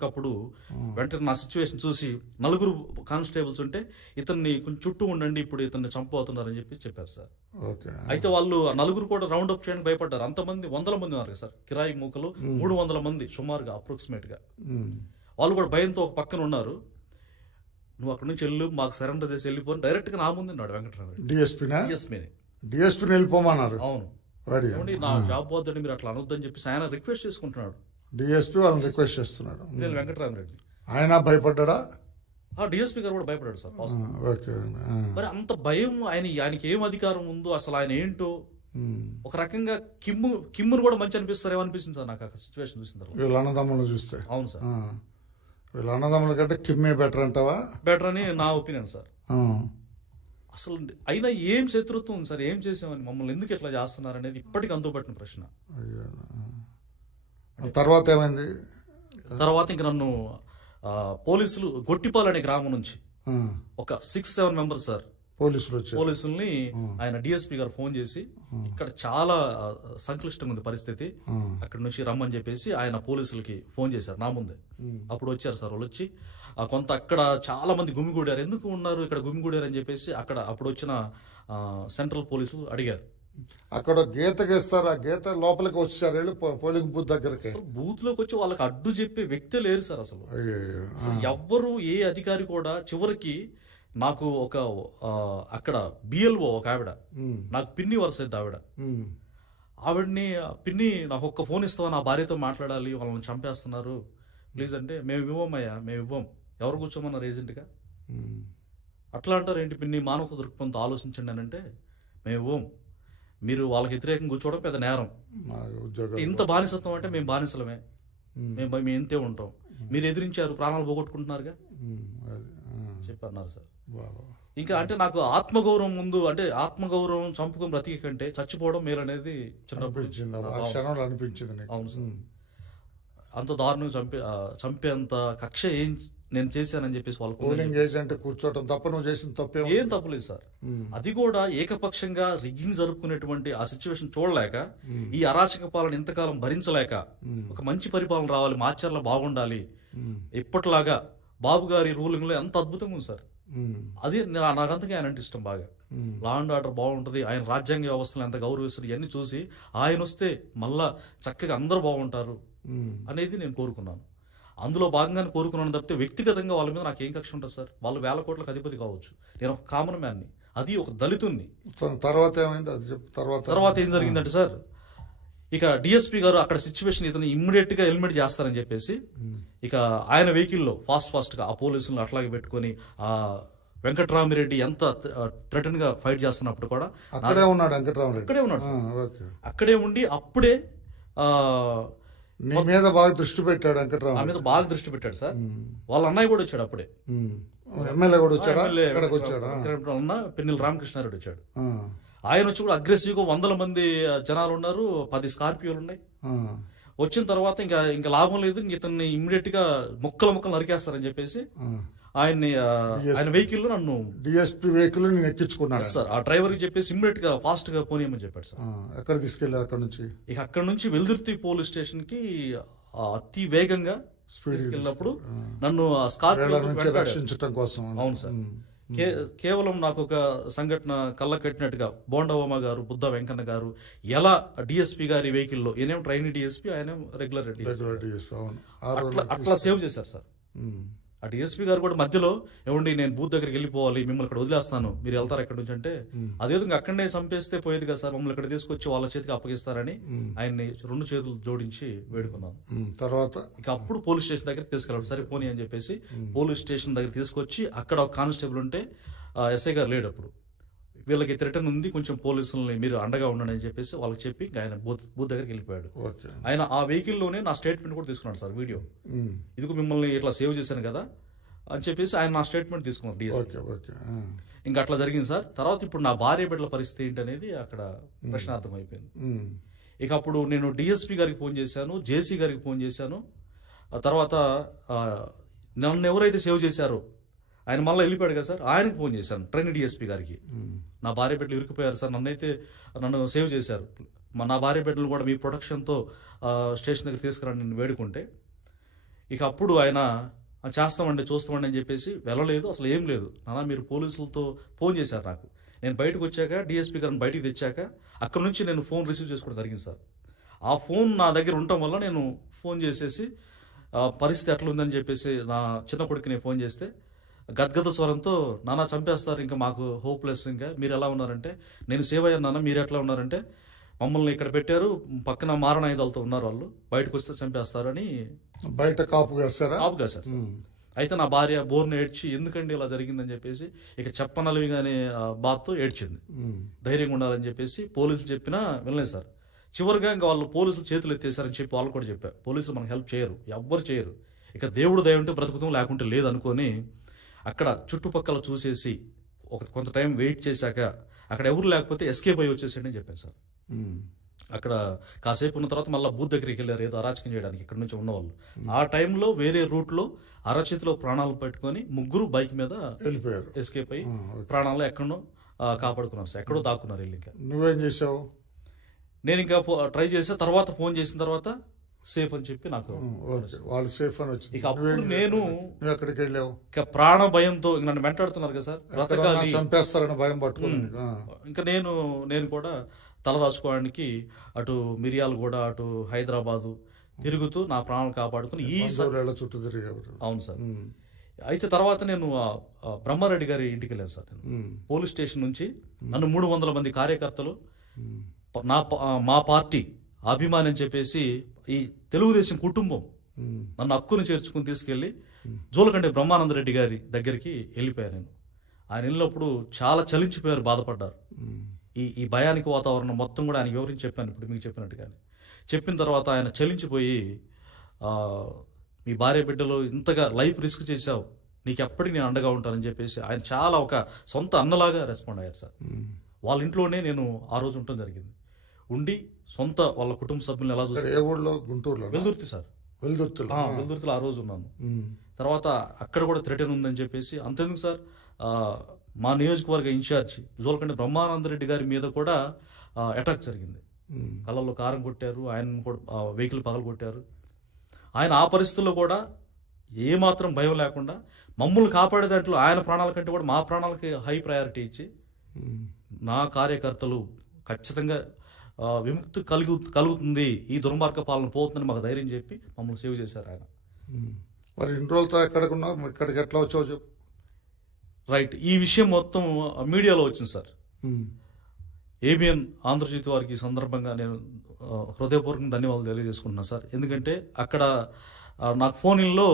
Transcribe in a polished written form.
అప్పటికప్పుడు వెంటనే నా సిచ్యువేషన్ చూసి 4 కానిస్టేబుల్స్ ఉంటే ఇతన్ని కొంచెం చుట్టూ ఉండండి, ఇప్పుడు ఇతన్ని చంపబోతున్నారని చెప్పారు సార్. అయితే వాళ్ళు 4 కూడా రౌండ్ అప్ చేయడానికి భయపడ్డారు. అంతమంది 100 మంది ఉన్నారు సార్, కిరాయి మూకలు 300 మంది సుమారుగా అప్రాక్సిమేట్ గా. వాళ్ళు కూడా భయంతో ఒక పక్కన ఉన్నారు. నువ్వు అక్కడి నుంచి వెళ్ళు, మాకు సరెండర్ చేసి వెళ్ళిపోని డైరెక్ట్ గా నా ముందు ఉన్నాడు వెంకటరావు. డిఎస్పీని వెళ్ళిపోమన్నారు. అవును, నా జాబ్ పోద్దని మీరు అట్లా అనొద్దని చెప్పి ఆయన రిక్వెస్ట్ చేసుకుంటున్నాడు. డిఎస్పీ వాళ్ళని రిక్వెస్ట్ చేస్తున్నాడు. నేను వెంకటరామరెడ్డి. ఆయన భయపడ్డా? డిఎస్పీ గారు కూడా భయపడ్డాడు సార్. మరి అంత భయం ఆయనకి ఏం అధికారం ఉందో, అసలు ఆయన ఏంటో ఒక రకంగా కిమ్మును కూడా మంచి అనిపిస్తారేమో అనిపిస్తుంది సార్ నాకు ఆ సిచ్యువేషన్ చూసిన తర్వాత. వీళ్ళ అన్నదమ్ములు చూస్తే. అవును సార్, వీళ్ళ అన్నదమ్ముల కంటే కిమ్మే బెటర్ అంటావా? బెటర్ అని నా ఒపీనియన్ సార్. అసలు అయినా ఏం శత్రుత్వం ఉంది సార్, ఏం చేసామని, మమ్మల్ని ఎందుకు ఇట్లా చేస్తున్నారు అనేది ఇప్పటికి అందుబట్టిన ప్రశ్న. తర్వాత ఏమైంది? తర్వాత ఇంక నన్ను పోలీసులు గొట్టిపాలు అనే గ్రామం నుంచి ఒక 6-7 మెంబర్స్ సార్ పోలీసుల్ని ఆయన డిఎస్పీ గారు ఫోన్ చేసి, ఇక్కడ చాలా సంక్లిష్టంగా ఉంది పరిస్థితి, అక్కడి నుంచి రమ్మని చెప్పేసి ఆయన పోలీసులకి ఫోన్ చేశారు నా ముందే. అప్పుడు వచ్చారు సార్ వాళ్ళు. వచ్చి కొంత అక్కడ చాలా మంది గుమిగూడారు, ఎందుకు ఉన్నారు ఇక్కడ గుమిగూడారు అని చెప్పేసి అప్పుడు వచ్చిన సెంట్రల్ పోలీసులు అడిగారు. అక్కడ గీత గీస్తారు, ఆ గీత లోపలికి వచ్చారు పోలింగ్ బూత్ దగ్గరకి. బూత్ లోకి వచ్చి వాళ్ళకి అడ్డు చెప్పే వ్యక్తే లేరు సార్ అసలు. ఎవ్వరు ఏ అధికారి కూడా చివరికి నాకు ఒక అక్కడ బిఎల్ఓ ఒక ఆవిడ, నాకు పిన్ని వరుస ఆవిడని, పిన్ని నాకు ఒక్క ఫోన్ ఇస్తావా, నా భార్యతో మాట్లాడాలి, వాళ్ళని చంపేస్తున్నారు ప్లీజ్ అంటే, మేము ఇవ్వమయ్యా, మేము ఇవ్వం, ఎవరు కూర్చోమన్నారు ఏజెంట్గా, అట్లా అంటారు ఏంటి పిన్ని, మానవత దృక్పథంతో ఆలోచించండి అని అంటే, మేము ఇవ్వం, మీరు వాళ్ళకి వ్యతిరేకంగా కూర్చోవడం పెద్ద నేరం, ఇంత బానిసత్వం అంటే మేము బానిసలమే, మేము ఇంతే ఉంటాం, మీరు ఎదిరించారు ప్రాణాలు పోగొట్టుకుంటున్నారుగా చెప్పన్నారు సార్. ఇంకా అంటే నాకు ఆత్మగౌరవం ముందు, అంటే ఆత్మగౌరవం చంపుకొని బ్రతికి కంటే చచ్చిపోవడం మేలు అనేది చిన్నప్పుడు అనిపించింది. అవును సార్, అంత దారుణంగా చంపేంత కక్ష ఏం నేను చేశానని చెప్పేసి వాళ్ళు కూర్చోవడం తప్ప, నువ్వు చేసిన తప్పే ఏం తప్పలేదు సార్. అది కూడా ఏకపక్షంగా రిగ్గింగ్ జరుపుకునేటువంటి ఆ సిచ్యువేషన్ చూడలేక, ఈ అరాచక పాలన ఇంతకాలం భరించలేక, ఒక మంచి పరిపాలన రావాలి, మాచర్ల బాగుండాలి, ఇప్పటిలాగా బాబు గారి రూలింగ్ లో ఎంత అద్భుతంగా ఉంది సార్. అది నాకంతగా ఆయన అంటే ఇష్టం బాగా. లా అండ్ ఆర్డర్ బాగుంటది, ఆయన రాజ్యాంగ వ్యవస్థను ఎంత గౌరవిస్తారు, ఇవన్నీ చూసి ఆయన వస్తే మళ్ళా చక్కగా అందరూ బాగుంటారు అనేది నేను కోరుకున్నాను. అందులో భాగంగానే కోరుకున్నాను తప్పితే వ్యక్తిగతంగా వాళ్ళ మీద నాకు ఏం కక్ష ఉంటుంది సార్. వాళ్ళు 1000 కోట్లకు అధిపతి కావచ్చు, నేను ఒక కామన్ మ్యాన్ని, అది ఒక దళితుణ్ణి. తర్వాత ఏమైంది? తర్వాత ఏం జరిగిందంటే సార్, ఇక డిఎస్పీ గారు అక్కడ సిచ్యువేషన్ ఇతను ఇమ్మీడియట్ గా ఎలిమినేట్ చేస్తారని చెప్పేసి, ఇక ఆయన వెహికల్లో ఫాస్ట్ గా ఆ పోలీసులను అట్లాగే పెట్టుకుని, ఆ వెంకటరామిరెడ్డి ఎంత థ్రెటన్ గా ఫైట్ చేస్తున్నప్పుడు కూడా అక్కడే ఉన్నాడు వెంకటరామిరెడ్డి, అక్కడే ఉండి అప్పుడే మీద బాగా దృష్టి పెట్టాడు వెంకటరామ, మీద బాగా దృష్టి పెట్టాడు సార్. వాళ్ళ అన్నయ్య కూడా వచ్చాడు అప్పుడే, ఎమ్మెల్యే కూడా వచ్చాడు, అన్న పిన్నెల రామకృష్ణారెడ్డి వచ్చాడు. ఆయన వచ్చి కూడా అగ్రెసివ్ గా 100 మంది జనాలు ఉన్నారు, 10 స్కార్పియోలు ఉన్నాయి. వచ్చిన తర్వాత ఇంకా లాభం లేదు, ఇంక ఇతన్ని ఇమ్మీడియట్ గా ముక్కలు నరికేస్తారని చెప్పేసి ఆయన వెహికల్ లో నన్ను డిఎస్పీ వెహికల్ నేను ఎక్కించుకున్నాను సార్. ఆ డ్రైవర్ కి చెప్పేసి ఇమ్మీడియట్ గా ఫాస్ట్ గా పోనీయమని చెప్పాడు సార్. ఎక్కడ తీసుకెళ్లారు? అక్కడ నుంచి వెల్దుర్తి పోలీస్ స్టేషన్ కి అతి వేగంగా తీసుకెళ్ళినప్పుడు నన్ను స్కార్పియో రక్షించడం కోసం. అవును సార్, కేవలం నాకు ఒక సంఘటన కళ్ళ కట్టినట్టుగా బోండవమ్మ గారు, బుద్ధ వెంకన్న గారు ఎలా డిఎస్పీ గారి వెహికల్లో, ఈయనేం ట్రైనీ డిఎస్పీ, ఆయన రెగ్యులర్ అట్లా సేవ్ చేశారు సార్. ఆ డిఎస్పీ గారు కూడా మధ్యలో, ఏమండి నేను బూత్ దగ్గరికి వెళ్ళిపోవాలి, మిమ్మల్ని ఇక్కడ వదిలేస్తాను, మీరు వెళ్తారు ఎక్కడి నుంచి అంటే, అదేదో అక్కడనే చంపేస్తే పోయేది కదా సార్, మమ్మల్ని ఇక్కడ తీసుకొచ్చి వాళ్ళ చేతికి అప్పగిస్తారని ఆయన్ని 2 చేతులు జోడించి వేడుకున్నాను. తర్వాత ఇక అప్పుడు పోలీస్ స్టేషన్ దగ్గరికి తీసుకెళ్ళాడు, సరే పోనీ అని చెప్పేసి పోలీస్ స్టేషన్ దగ్గర తీసుకొచ్చి, అక్కడ ఒక కానిస్టేబుల్ ఉంటే ఎస్ఐ గారు లేడు అప్పుడు, వీళ్ళకి రిటర్న్ ఉంది, కొంచెం పోలీసులని మీరు అండగా ఉండండి అని చెప్పేసి వాళ్ళకి చెప్పి ఆయన బూత్ దగ్గరికి వెళ్ళిపోయాడు. ఆయన ఆ వెహికల్ లోనే నా స్టేట్మెంట్ కూడా తీసుకున్నాడు సార్, వీడియో, ఇదిగో మిమ్మల్ని ఇట్లా సేవ్ చేశాను కదా అని చెప్పేసి ఆయన నా స్టేట్మెంట్ తీసుకున్నారు డిఎస్పీ. ఇంకా అట్లా జరిగింది సార్. తర్వాత ఇప్పుడు నా భార్య బిడ్డల పరిస్థితి ఏంటి అనేది అక్కడ ప్రశ్నార్థం అయిపోయింది. ఇక అప్పుడు నేను డిఎస్పీ గారికి ఫోన్ చేశాను, జేసీ గారికి ఫోన్ చేశాను. ఆ తర్వాత నన్ను ఎవరైతే సేవ్ చేశారో ఆయన మళ్ళీ వెళ్ళిపోయాడు కదా సార్, ఆయనకు ఫోన్ చేశాను, ట్రైన్ డిఎస్పీ గారికి. నా భార్య బిడ్డలు ఇరుక్కుపోయారు సార్, నన్ను సేవ్ చేశారు, నా భార్య బిడ్డలు కూడా మీ ప్రొటెక్షన్తో స్టేషన్ దగ్గర తీసుకురాని నేను వేడుకుంటే, ఇక అప్పుడు ఆయన చేస్తామండి చూస్తామండి అని చెప్పేసి వెళ్ళలేదు, అసలు ఏం లేదు. నాన్న మీరు పోలీసులతో ఫోన్ చేశారు నాకు. నేను బయటకు వచ్చాక డిఎస్పీ గారిని బయటికి తెచ్చాక అక్కడ నుంచి నేను ఫోన్ రిసీవ్ చేసుకోవడం జరిగింది సార్. ఆ ఫోన్ నా దగ్గర ఉండటం వల్ల నేను ఫోన్ చేసేసి పరిస్థితి ఎట్లా ఉందని చెప్పేసి నా చిన్న కొడుకు నేను ఫోన్ చేస్తే గద్గద స్వరంతో నాన్న చంపేస్తారు, ఇంకా మాకు హోప్లెస్, ఇంకా మీరు ఎలా ఉన్నారంటే నేను సేవ్ అయ్యాను నాన్న, మీరు ఎట్లా ఉన్నారంటే మమ్మల్ని ఇక్కడ పెట్టారు, పక్కన మారణాయుధాలతో ఉన్నారు వాళ్ళు, బయటకు వస్తే చంపేస్తారని బయట కాపు కాస్తారా? కాపు కాశారు సార్. అయితే నా భార్య బోర్ని ఏడ్చి ఎందుకండి ఇలా జరిగిందని చెప్పేసి ఇక చెప్పనలవిగానే బాధతో ఏడ్చింది. ధైర్యంగా ఉండాలని చెప్పేసి పోలీసులు చెప్పినా వినలేదు సార్. చివరిగా ఇంకా వాళ్ళు పోలీసులు చేతులు ఎత్తేసారని చెప్పి వాళ్ళు కూడా చెప్పారు, పోలీసులు మనకు హెల్ప్ చేయరు, ఎవ్వరు చేయరు, ఇక దేవుడు దయ ఉంటే బ్రతుకుతాం లేకుంటే లేదనుకొని అక్కడ చుట్టుపక్కల చూసేసి కొంత టైం వెయిట్ చేశాక అక్కడ ఎవరు లేకపోతే ఎస్కేప్ అయ్యి వచ్చేసేయండి అని చెప్పాను సార్. అక్కడ కాసేపు ఉన్న తర్వాత మళ్ళీ బూత్ దగ్గరికి వెళ్ళారు ఏదో అరాచకం చేయడానికి ఇక్కడ నుంచి ఉన్నవాళ్ళు. ఆ టైంలో వేరే రూట్లో అరచేతిలో ప్రాణాలు పెట్టుకొని ముగ్గురు బైక్ మీద వెళ్ళిపోయారు, ఎస్కేప్ అయ్యి ప్రాణాలు ఎక్కడో కాపాడుకున్నారు సార్. ఎక్కడో దాక్కున్నారు వెళ్ళి. ఇంకా నువ్వేం చేసావు? నేను ఇంకా ట్రై చేసా, తర్వాత ఫోన్ చేసిన తర్వాత సేఫ్ అని చెప్పి నాకు వాళ్ళు సేఫ్ అని వచ్చింది. ఇక అప్పుడు నేను ఎక్కడికి వెళ్ళావు? ఇక ప్రాణ భయంతో నన్ను వెంటాడుతున్నారు కదా సార్, బ్రతకాలి చంపేస్తారని భయం పట్టుకుని ఇంకా నేను కూడా తలదాచుకోవడానికి అటు మిర్యాలగూడ అటు హైదరాబాదు తిరుగుతూ నా ప్రాణాలు కాపాడుకుని ఈ చుట్టూ తిరిగారు. అవును సార్. అయితే తర్వాత నేను బ్రహ్మారెడ్డి గారి ఇంటికి వెళ్ళాను సార్. నేను పోలీస్ స్టేషన్ నుంచి నన్ను 300 మంది కార్యకర్తలు మా పార్టీ అభిమాని అని చెప్పేసి ఈ తెలుగుదేశం కుటుంబం నన్ను హక్కుని చేర్చుకుని తీసుకెళ్లి జోలకంటి బ్రహ్మానందరెడ్డి గారి దగ్గరికి వెళ్ళిపోయాను నేను. ఆయన వెళ్ళినప్పుడు చాలా చలించిపోయారు, బాధపడ్డారు. ఈ భయానికి వాతావరణం మొత్తం కూడా ఆయన వివరించి చెప్పాను ఇప్పుడు మీకు చెప్పినట్టుగానే. చెప్పిన తర్వాత ఆయన చలించిపోయి మీ భార్య బిడ్డలు ఇంతగా లైఫ్ రిస్క్ చేశావు, నీకు ఎప్పటికీ నేను అండగా ఉంటానని చెప్పేసి ఆయన చాలా ఒక సొంత అన్నలాగా రెస్పాండ్ అయ్యారు సార్. వాళ్ళ ఇంట్లోనే నేను ఆ రోజు ఉండటం జరిగింది. ఉండి సొంత వాళ్ళ కుటుంబ సభ్యులను ఎలా చూస్తారు. గుంటూరులో వెల్దుర్తి సార్, వెల్దుర్తిలో ఆ రోజు ఉన్నాను. తర్వాత అక్కడ కూడా థ్రెటన్ ఉందని చెప్పేసి అంతేందుకు సార్ మా నియోజకవర్గ ఇన్ఛార్జ్ జోలకంటి బ్రహ్మానందరెడ్డి గారి మీద కూడా అటాక్ జరిగింది. కళ్ళల్లో కారం కొట్టారు, ఆయన కూడా వెహికల్ పగలు కొట్టారు. ఆయన ఆ పరిస్థితుల్లో కూడా ఏమాత్రం భయం లేకుండా మమ్మల్ని కాపాడే దాంట్లో ఆయన ప్రాణాల కంటే కూడా మా ప్రాణాలకి హై ప్రయారిటీ ఇచ్చి నా కార్యకర్తలు ఖచ్చితంగా విముక్తి కలుగుతుంది, ఈ దుర్మార్గ పాలన పోతుందని మాకు ధైర్యం చెప్పి మమ్మల్ని సేవ్ చేశారు ఆయన. మరి ఇన్ని రోజులతో ఎక్కడికున్నావు, ఇక్కడికి ఎట్లా వచ్చావు చెప్పు. రైట్, ఈ విషయం మొత్తం మీడియాలో వచ్చింది సార్. ఏబిఎన్ ఆంధ్రజ్యోతి వారికి ఈ సందర్భంగా నేను హృదయపూర్వకంగా ధన్యవాదాలు తెలియజేసుకుంటున్నాను సార్. ఎందుకంటే అక్కడ నాకు ఫోన్లో